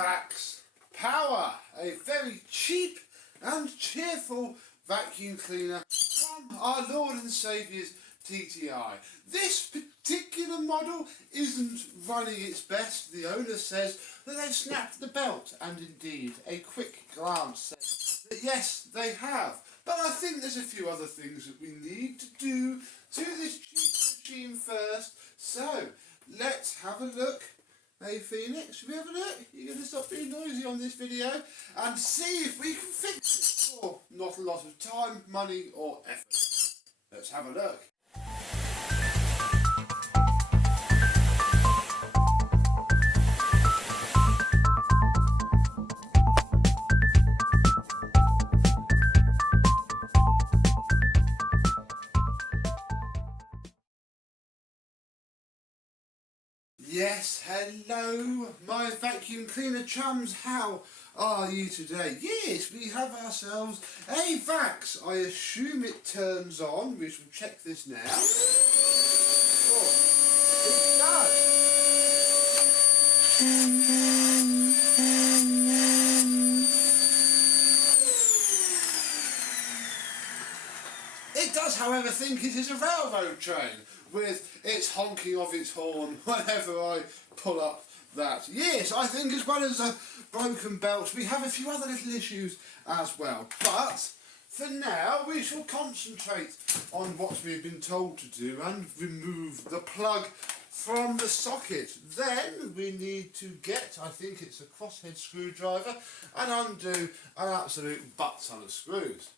Vax Power, a very cheap and cheerful vacuum cleaner from our Lord and Saviour's TTI. This particular model isn't running its best. The owner says that they've snapped the belt, and indeed a quick glance says that yes, they have. But I think there's a few other things that we need to do to this cheap machine first. So let's have a look. Hey Phoenix, should we have a look? You're going to stop being noisy on this video and see if we can fix it for not a lot of time, money or effort. Let's have a look. Yes, hello my vacuum cleaner chums, how are you today? Yes, we have ourselves a Vax. I assume it turns on. We shall check this now. Oh, it does. It does, however, think it is a railroad train, with its honking of its horn whenever I pull up that. Yes, I think as well as a broken belt, we have a few other little issues as well. But for now, we shall concentrate on what we've been told to do and remove the plug from the socket. Then we need to get, I think it's a crosshead screwdriver, and undo an absolute butt ton of screws.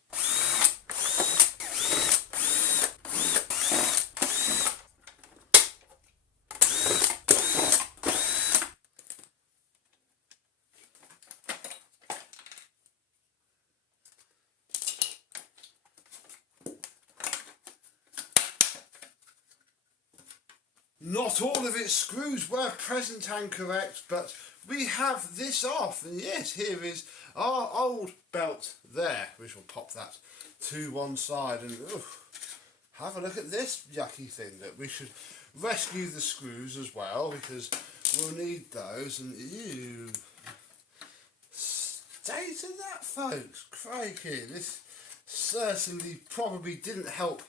Not all of its screws were present and correct, but we have this off, and yes, here is our old belt there. We shall pop that to one side and have a look at this yucky thing. That we should rescue the screws as well, because we'll need those. And ew, state of that, folks, crikey, this certainly probably didn't help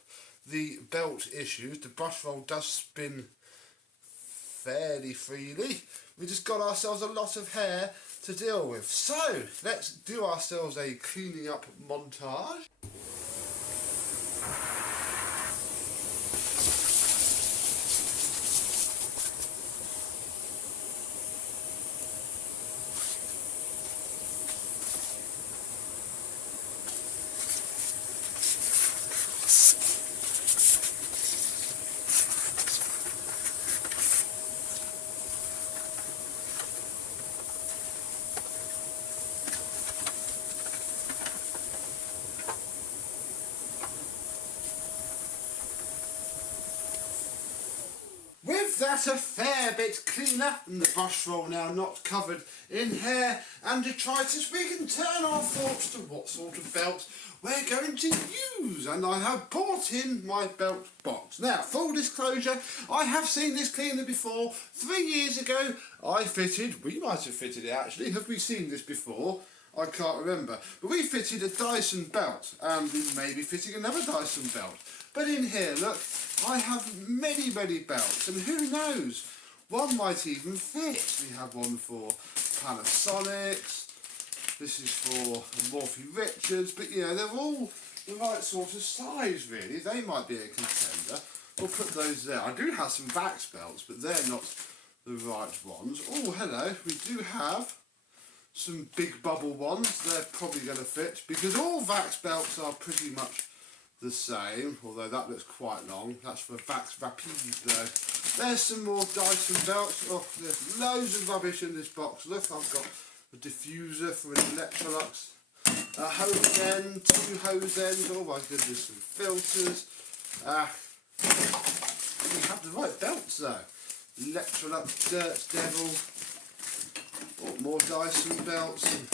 the belt issues. The brush roll does spin fairly freely. We just got ourselves a lot of hair to deal with. So let's do ourselves a cleaning up montage. With that a fair bit cleaner and the brush roll now not covered in hair and detritus, we can turn our thoughts to what sort of belt we're going to use. And I have brought in my belt box. Now, full disclosure, I have seen this cleaner before. 3 years ago we might have fitted it actually. Have we seen this before? I can't remember. But we fitted a Dyson belt, and we may be fitting another Dyson belt. But in here, look, I have many belts, and who knows, one might even fit. We have one for Panasonics, this is for Morphy Richards, but you know, they're all the right sort of size really. They might be a contender. We'll put those there. I do have some Vax belts, but they're not the right ones. Oh, hello, we do have some big bubble ones. They're probably going to fit, because all Vax belts are pretty much the same, although that looks quite long. That's for Vax Rapide though. There's some more Dyson belts. Oh, there's loads of rubbish in this box. Look, I've got a diffuser for an Electrolux, a hose end, 2 hose ends, oh my goodness, some filters. We have the right belts though. Electrolux Dirt Devil. Oh, more Dyson belts and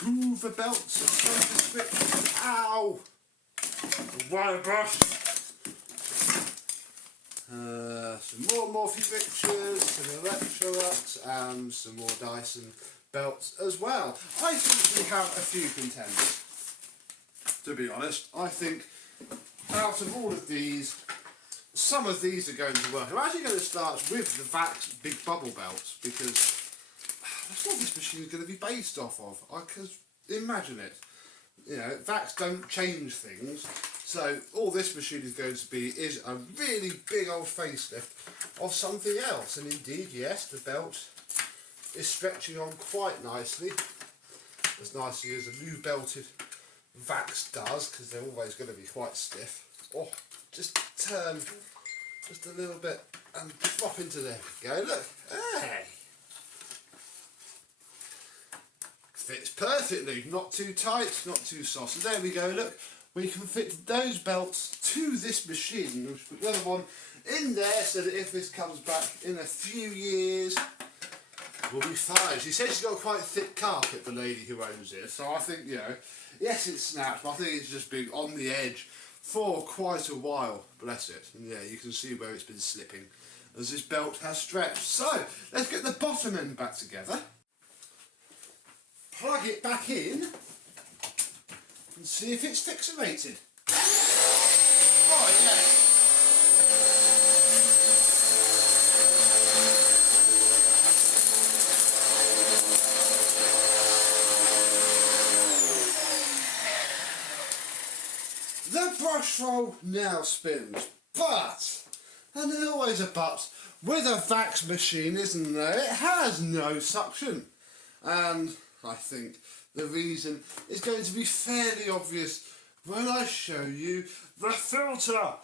Hoover belts of some description. Ow! A wire brush. some more Morphe fixtures, some Electrolux, and some more Dyson belts as well. I think we have a few contenders, to be honest. I think out of all of these, some of these are going to work. I'm actually going to start with the Vax Big Bubble Belts, because that's what this machine is going to be based off of. I can imagine it. You know, Vax don't change things, so all this machine is going to be is a really big old facelift of something else. And indeed, yes, the belt is stretching on quite nicely, as nicely as a new belted Vax does, because they're always going to be quite stiff. Oh, just turn just a little bit and pop into there. Go, look, hey! Fits perfectly, not too tight, not too soft. So there we go, look, we can fit those belts to this machine. We'll put the other one in there so that if this comes back in a few years, we'll be fine. She says she's got quite a thick carpet, the lady who owns it, so I think, you know, yes, it snaps, but I think it's just been on the edge for quite a while, bless it. And yeah, you can see where it's been slipping as this belt has stretched. So, let's get the bottom end back together. Plug it back in and see if it's fixated. Oh yes! The brush roll now spins, but, and there's always a but, with a Vax machine, isn't there, it has no suction. And I think the reason is going to be fairly obvious when I show you the filter.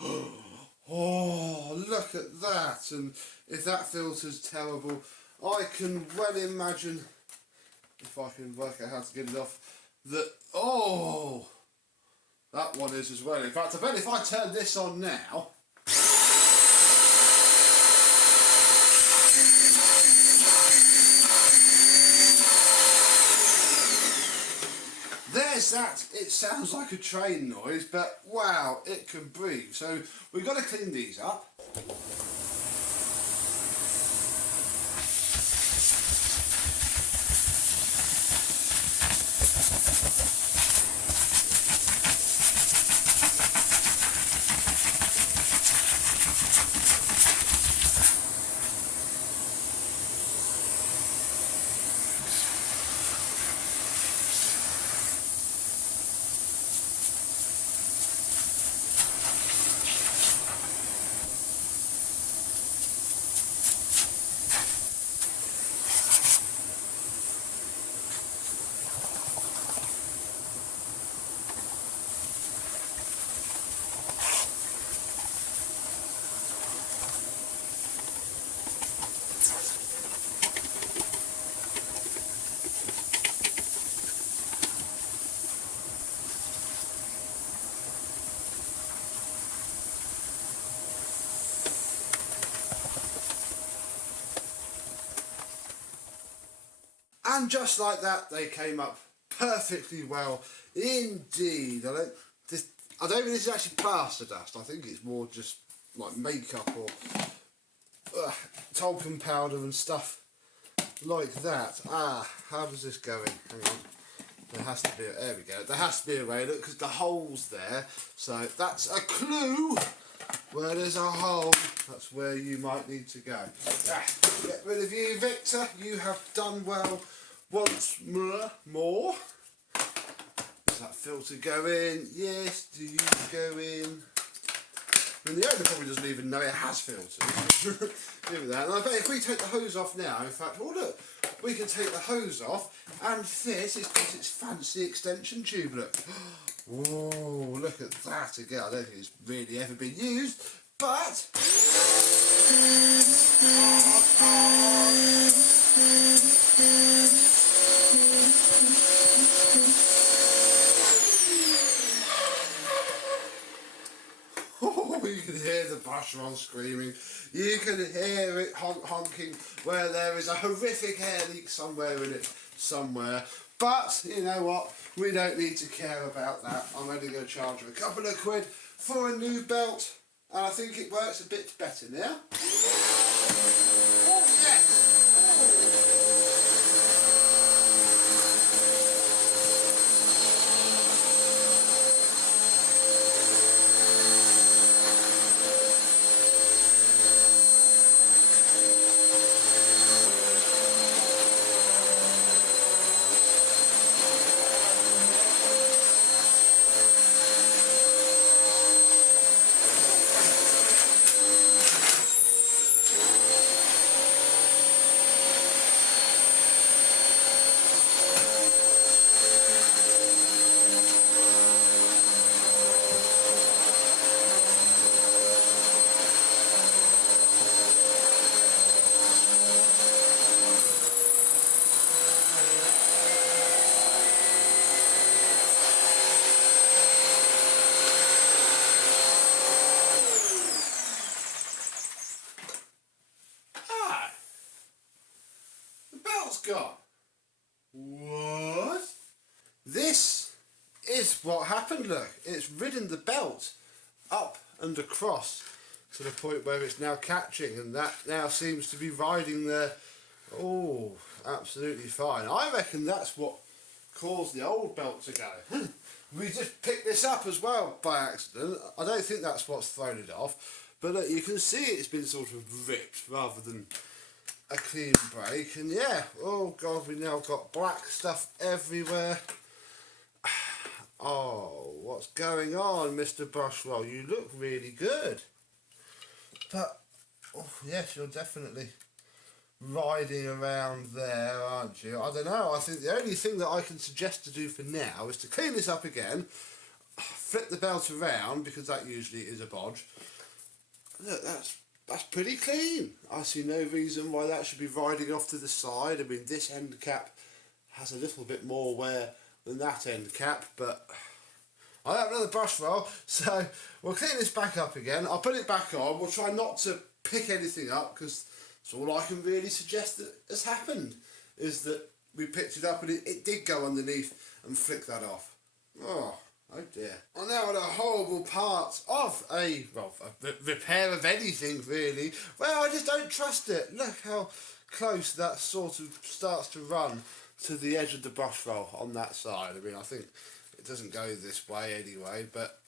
Oh, look at that. And if that filter's terrible, I can well imagine, if I can work out how to get it off, that, oh, that one is as well. In fact, I bet if I turn this on now, there's that. It sounds like a train noise, but wow, it can breathe. So we've got to clean these up. And just like that, they came up perfectly well indeed. I don't think this is actually plaster dust. I think it's more just like makeup or talcum powder and stuff like that. Ah, how does this go in? Hang on. There has to be, there we go. There has to be a way, look, because the hole's there. So that's a clue. Where there's a hole, that's where you might need to go. Get rid of you, Victor. You have done well once more. Does that filter go in? Yes, do you go in? I mean, the owner probably doesn't even know it has filters. Give it that. And I bet if we take the hose off now, in fact, oh look, we can take the hose off, and this is because it's fancy extension tube, look. Whoa, look at that again. I don't think it's really ever been used, but oh, you can hear the brush roll screaming. You can hear it honking where there is a horrific air leak somewhere in it, somewhere. But, you know what, we don't need to care about that. I'm only going to charge her a couple of quid for a new belt and I think it works a bit better now. Oh yes! Gone. What? This is what happened, look. It's ridden the belt up and across to the point where it's now catching, and that now seems to be riding there. Oh, absolutely fine. I reckon that's what caused the old belt to go. We just picked this up as well by accident. I don't think that's what's thrown it off, but look, you can see it's been sort of ripped rather than a clean break. And yeah, oh god, we now got black stuff everywhere. Oh, what's going on, Mr. Brushroll? You look really good. But, oh yes, you're definitely riding around there, aren't you? I don't know, I think the only thing that I can suggest to do for now is to clean this up again, flip the belt around, because that usually is a bodge. Look, that's pretty clean. I see no reason why that should be riding off to the side. I mean, this end cap has a little bit more wear than that end cap, but I have another brush roll, so we'll clean this back up again. I'll put it back on. We'll try not to pick anything up, because that's all I can really suggest that has happened, is that we picked it up and it did go underneath and flick that off. Oh dear. Well, now at a horrible part of a repair of anything, really. Well, I just don't trust it. Look how close that sort of starts to run to the edge of the brush roll on that side. I mean, I think it doesn't go this way anyway, but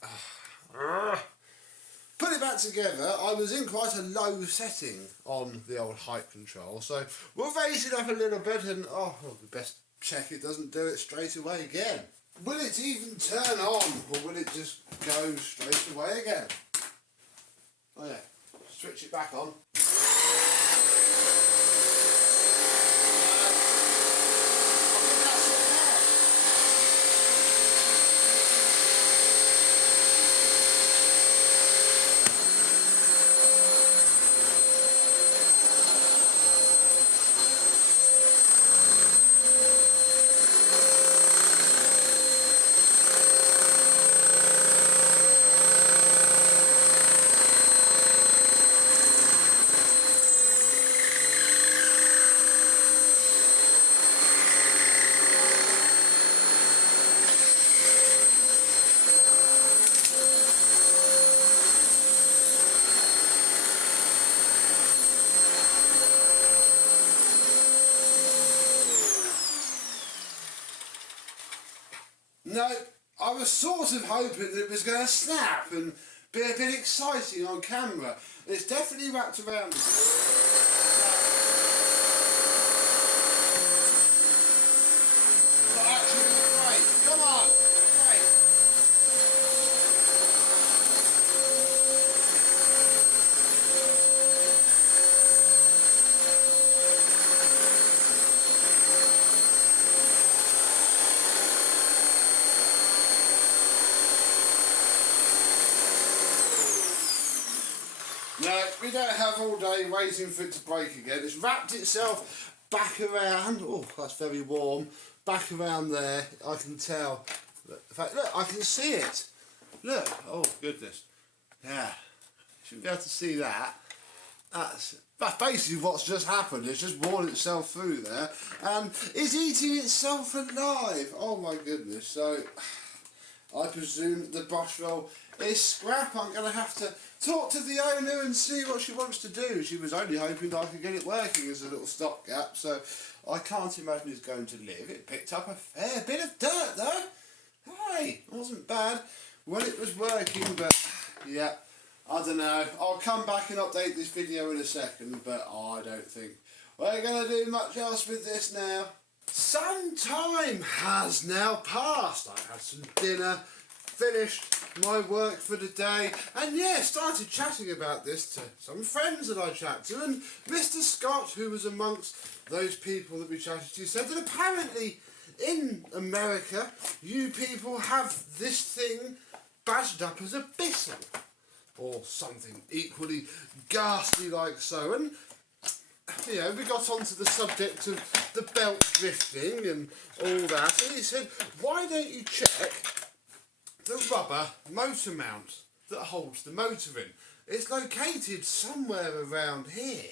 put it back together. I was in quite a low setting on the old height control, so we'll raise it up a little bit and we best check it doesn't do it straight away again. Will it even turn on, or will it just go straight away again? Oh yeah, switch it back on. No, I was sort of hoping that it was going to snap and be a bit exciting on camera. It's definitely wrapped around. But actually, great. Come on, great. No, we don't have all day waiting for it to break again. It's wrapped itself back around. Oh, that's very warm. Back around there, I can tell. In fact, look, I can see it. Look, oh goodness. Yeah, you should be able to see that. That's basically what's just happened. It's just worn itself through there and is eating itself alive. Oh my goodness. So I presume that the brush roll is scrap. I'm going to have to talk to the owner and see what she wants to do. She was only hoping that I could get it working as a little stopgap, so I can't imagine it's going to live. It picked up a fair bit of dirt though. Hey, it wasn't bad when it was working, but yeah, I don't know. I'll come back and update this video in a second, but I don't think we're going to do much else with this now. Some time has now passed. I've had some dinner, finished my work for the day, and yeah, started chatting about this to some friends that I chat to, and Mr. Scott, who was amongst those people that we chatted to, said that apparently in America you people have this thing badged up as a bissel, or something equally ghastly like so, and you know, we got onto the subject of the belt drifting and all that, and he said, why don't you check the rubber motor mount that holds the motor in? It's located somewhere around here.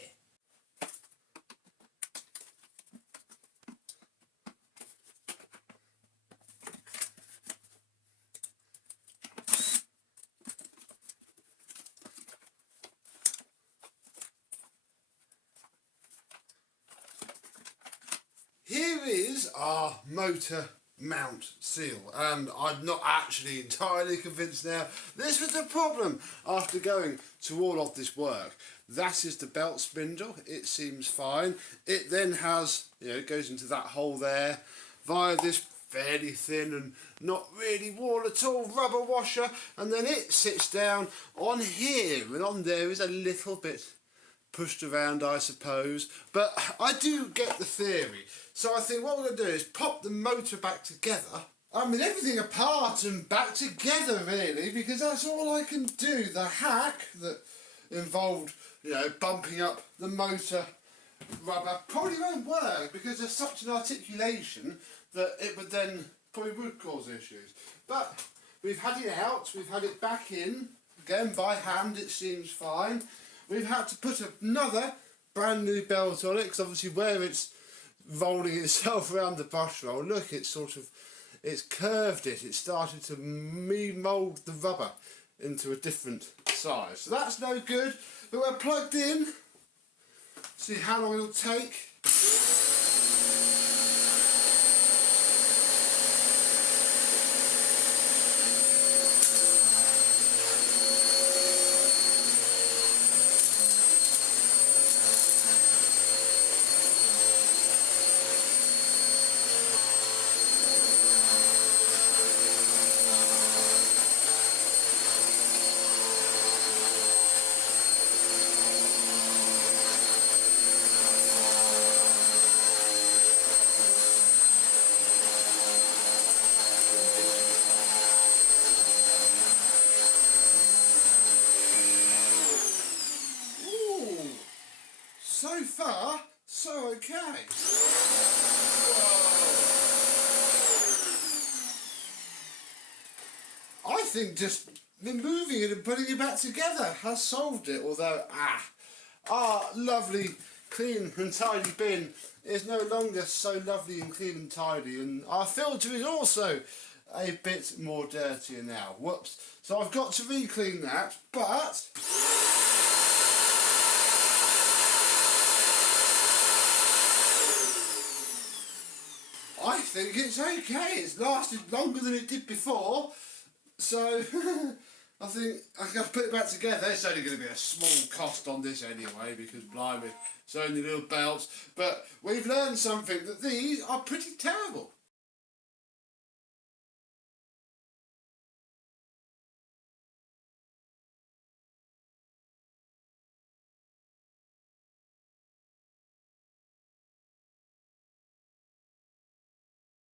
Here is our motor mount seal, and I'm not actually entirely convinced now this was the problem after going to all of this work. That is the belt spindle. It seems fine. It then has, you know, it goes into that hole there via this fairly thin and not really worn at all rubber washer, and then it sits down on here, and on there is a little bit pushed around, I suppose, but I do get the theory. So I think what we're going to do is pop the motor back together. I mean, everything apart and back together, really, because that's all I can do. The hack that involved, you know, bumping up the motor rubber probably won't work because there's such an articulation that it would then probably would cause issues. But we've had it out, we've had it back in, again by hand, it seems fine. We've had to put another brand new belt on it because obviously where it's rolling itself around the brush roll, look, it's curved it. It started to mould the rubber into a different size. So that's no good, but we're plugged in. See how long it'll take. So far, so okay. Whoa. I think just removing it and putting it back together has solved it, although, our lovely clean and tidy bin is no longer so lovely and clean and tidy, and our filter is also a bit more dirtier now. Whoops. So I've got to re-clean that, but I think it's okay. It's lasted longer than it did before, so I think I've got to put it back together. It's only going to be a small cost on this anyway, because blimey, it's only little belts. But we've learned something, that these are pretty terrible.